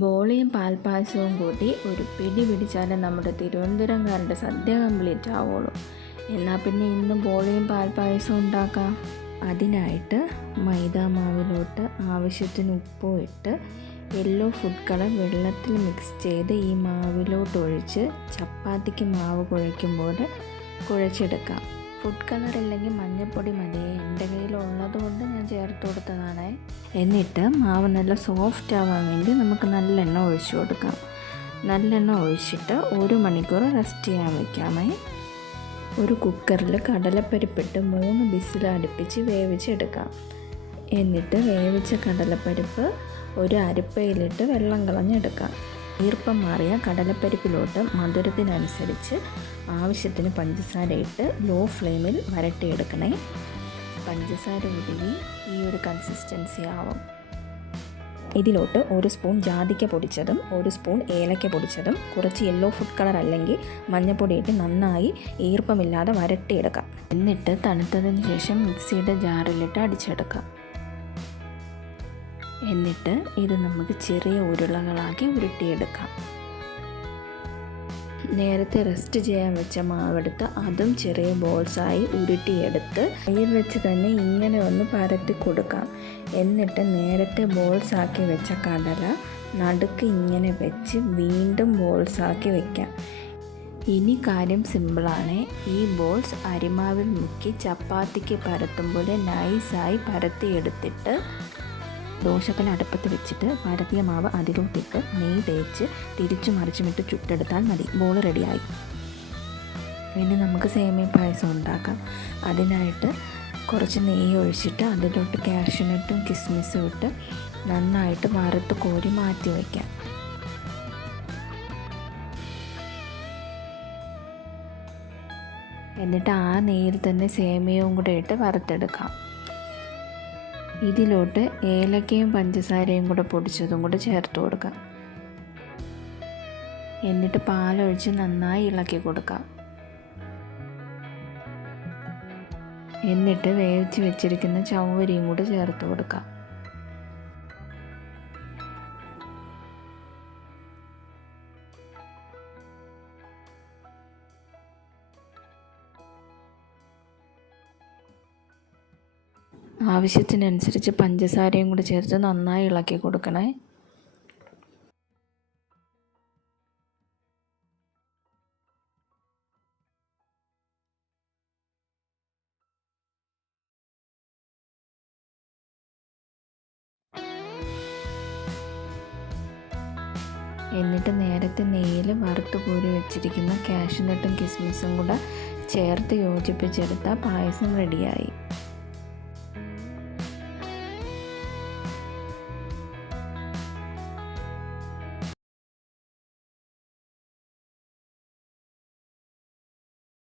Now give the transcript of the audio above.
ബോളിയും പാൽപ്പായസവും കൂട്ടി ഒരു പിടി പിടിച്ചാലേ നമ്മുടെ തിരുവനന്തപുരംകാരുടെ സദ്യ കംപ്ലീറ്റ് ആവുള്ളൂ എന്നാൽ പിന്നെ ഇന്ന് ബോളിയും പാൽപ്പായസവും ഉണ്ടാക്കാം. അതിനായിട്ട് മൈദാ മാവിലോട്ട് ആവശ്യത്തിന് ഉപ്പും ഇട്ട് യെല്ലോ ഫുഡ് കളർ വെള്ളത്തിൽ മിക്സ് ചെയ്ത് ഈ മാവിലോട്ട് ഒഴിച്ച് ചപ്പാത്തിക്ക് മാവ് കുഴയ്ക്കുമ്പോൾ കുഴച്ചെടുക്കാം. ഫുഡ് കളർ ഇല്ലെങ്കിൽ മഞ്ഞൾപ്പൊടി മതി. എന്റെ കയ്യിലുള്ളത് കൊണ്ട് ഞാൻ ചേർത്ത് കൊടുത്തതാണ്. എന്നിട്ട് മാവ് നല്ല സോഫ്റ്റ് ആവാൻ വേണ്ടി നമുക്ക് നല്ലെണ്ണ ഒഴിച്ചു കൊടുക്കാം. നല്ലെണ്ണ ഒഴിച്ചിട്ട് ഒരു മണിക്കൂർ റെസ്റ്റ് ചെയ്യാൻ വയ്ക്കാമേ ഒരു കുക്കറിൽ കടലപ്പരിപ്പിട്ട് മൂന്ന് ബിസിൽ അടുപ്പിച്ച് വേവിച്ചെടുക്കാം എന്നിട്ട് വേവിച്ച കടലപ്പരിപ്പ് ഒരു അരിപ്പയിലിട്ട് വെള്ളം കളഞ്ഞെടുക്കാം. ഈർപ്പം മാറിയ കടലപ്പരിപ്പിലോട്ട് മധുരത്തിനനുസരിച്ച് ആവശ്യത്തിന് പഞ്ചസാര ഇട്ട് ലോ ഫ്ലെയിമിൽ വരട്ടിയെടുക്കണേ. പഞ്ചസാര ഉരുകി ഈ ഒരു കൺസിസ്റ്റൻസി ആവും. ഇതിലോട്ട് ഒരു സ്പൂൺ ജാതിക്ക പൊടിച്ചതും ഒരു സ്പൂൺ ഏലക്ക പൊടിച്ചതും കുറച്ച് യെല്ലോ ഫുഡ് കളർ അല്ലെങ്കിൽ മഞ്ഞൾപ്പൊടി ഇട്ട് നന്നായി ഈർപ്പമില്ലാതെ വരട്ടിയെടുക്കാം. എന്നിട്ട് തണുത്തതിന് ശേഷം മിക്സിയുടെ ജാറിലിട്ട് അടിച്ചെടുക്കാം. എന്നിട്ട് ഇത് നമുക്ക് ചെറിയ ഉരുളകളാക്കി ഉരുട്ടിയെടുക്കാം. നേരത്തെ റെസ്റ്റ് ചെയ്യാൻ വെച്ച മാവെടുത്ത് അതും ചെറിയ ബോൾസായി ഉരുട്ടിയെടുത്ത് കയ്യിൽ വെച്ച് തന്നെ ഇങ്ങനെ ഒന്ന് പരത്തി കൊടുക്കാം. എന്നിട്ട് നേരത്തെ ബോൾസാക്കി വെച്ച കടല നടുക്ക് ഇങ്ങനെ വെച്ച് വീണ്ടും ബോൾസാക്കി വെക്കാം. ഇനി കാര്യം സിമ്പിളാണ്. ഈ ബോൾസ് അരിമാവിൽ മുക്കി ചപ്പാത്തിക്ക് പരത്തുമ്പോൾ നൈസായി പരത്തിയെടുത്തിട്ട് ദോശക്കൽ അടുപ്പത്ത് വെച്ചിട്ട് പരത്തിയ മാവ് അതിലോട്ടിട്ട് നെയ്യ് തേച്ച് തിരിച്ചു മറിച്ചുമിട്ട് ചുട്ടെടുത്താൽ മതി. ബോൾ റെഡിയായി. പിന്നെ നമുക്ക് സേമിയ പായസം ഉണ്ടാക്കാം. അതിനായിട്ട് കുറച്ച് നെയ്യ് ഒഴിച്ചിട്ട് അതിലോട്ട് കാഷ്യൂനട്ടും കിസ്മിസും ഇട്ട് നന്നായിട്ട് വറുത്ത് കോരി മാറ്റി വയ്ക്കാം. എന്നിട്ട് ആ നെയ്യിൽ തന്നെ സേമിയവും കൂടെ ഇട്ട് വറുത്തെടുക്കാം. ഇതിലോട്ട് ഏലക്കയും പഞ്ചസാരയും കൂടെ പൊടിച്ചതും കൂടെ ചേർത്ത് കൊടുക്കാം എന്നിട്ട് പാലൊഴിച്ച് നന്നായി ഇളക്കി കൊടുക്കാം എന്നിട്ട് വേവിച്ച് വെച്ചിരിക്കുന്ന ചവ്വരിയും കൂടെ ചേർത്ത് കൊടുക്കാം ആവശ്യത്തിനനുസരിച്ച് പഞ്ചസാരയും കൂടി ചേർത്ത് നന്നായി ഇളക്കി കൊടുക്കണേ. എന്നിട്ട് നേരത്തെ നെയ്യിൽ വറുത്ത് കോരി വെച്ചിരിക്കുന്ന കാഷ്യൂനട്ടും കിസ്മിസും കൂടെ ചേർത്ത് യോജിപ്പിച്ചെടുത്ത പായസം റെഡിയായി